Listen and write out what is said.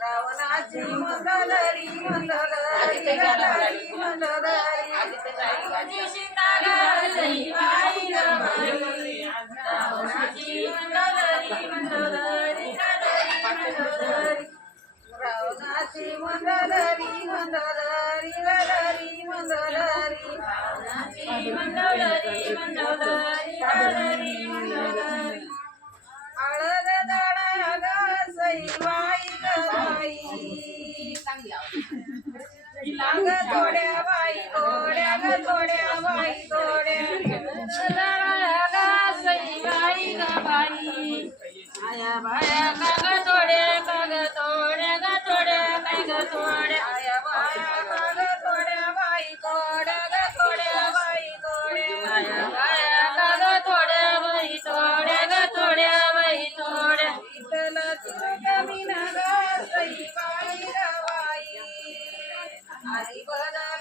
रावणाची मंगलरी मंगलरी गलरी मंगलरी. तुझी सीता ग सई बाई ग बाई रावणाची मंगलरी मंगलरी गलरी मंगलरी. रावणाची मंगलरी गलरी मंगलरी रावणाची मंगलरी मंगलरी गलरी मंगलरी हळद दळा ग सई बाई ग बाई ग थोड्या बाई थोड्या ग थोड्या बाई थोड्या दळा ग सई बाई ग बाई आया बाया ग बाई कोड्या ग थोड्या बाई कोड्या माया ग थोड्या बाई थोड्या ग थोड्या बाई थोड्या इथला तुला मी ना गाई बाई रवाई आई बदा